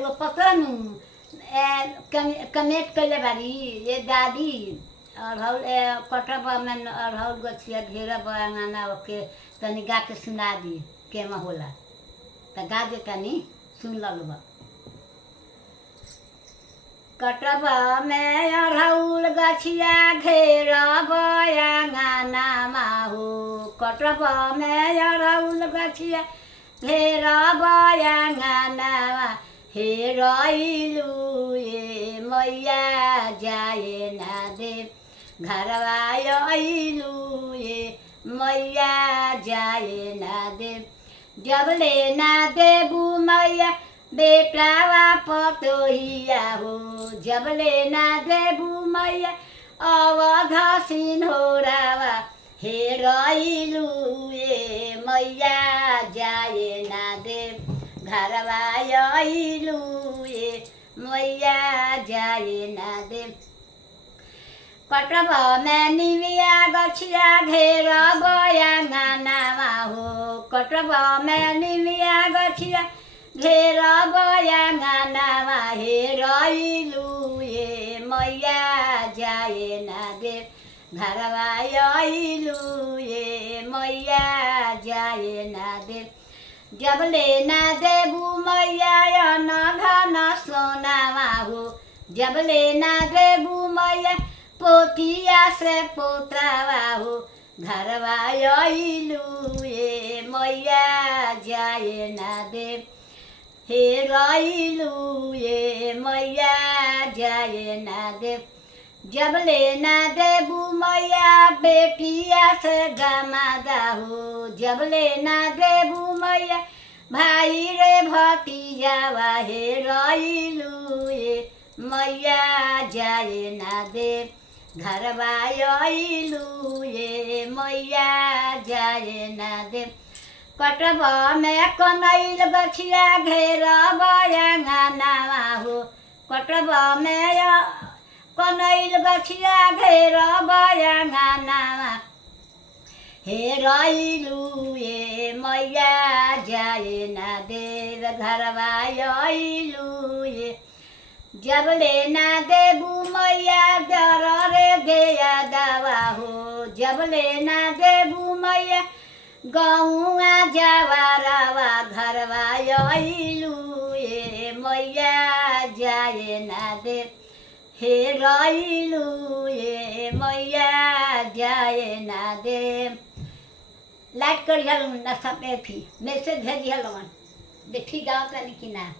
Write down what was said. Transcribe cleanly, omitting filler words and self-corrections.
एगो पकड़ नू कमेट कैले बारी ये दादी अढ़ौल कटब में अढ़ौल गछिया घेरब अंगना ओके तनी गा के सुना दी केमा होला त गा दे तनी सुन ललबा। कटब में अढ़ौल गछिया घेरब अंगना माहू कटब में अढ़ौल गछिया घेरब अंगना हेरइलू ये मैया जाए ना दे घरवा अइलू ये मैया जाए ना दे जब ले ना देबू मैया बेटावा पतोहिया हो जब ले ना देबू मैया अवध सिन्होरावा हेरइलू ये मैया जाए ना दे घरवा अइलू ये मैया जाए ना दे। कटब में निमिया गछिया घेरब अंगनावा हो कटब में निमिया गछिया घेरब अंगनावा हेरइलू ये मैया जाए ना दे घरवा अइलू ये मैया जाए ना दे जब ले ना देबू मैया न घन सोनावा हो जब ले ना देबू मैया पोतिया से पोत्रावा हो घरवा अइलू ये मैया जाए ना दे हेरइलू ये मैया जाए ना दे जब ले ना देबू मैया बेटिया से गमादा हो जब ले ना देबू मैया भाई रे भतीजावा हेरइलू ये मैया जाए ना दे घरवा अइलू ये मैया जाए ना दे। कटब में कनैल गछिया घेरब अंगनावा हो कटब में कनैल गछिया घेरब अंगनावा हेरइलू ये मैया जाए ना दे घरवा अइलू ये जब ले ना देबू मैया दर रे गया दवा हो जब ले ना देबू मैया गौआ जवारावा घरवा अइलू ये मैया जाए ना दे हेरइलू ये मैया जाए ना दे। लाइक करिए ना सब मैसेज भेजिए लोगन देखी गाँव तनी कि ना।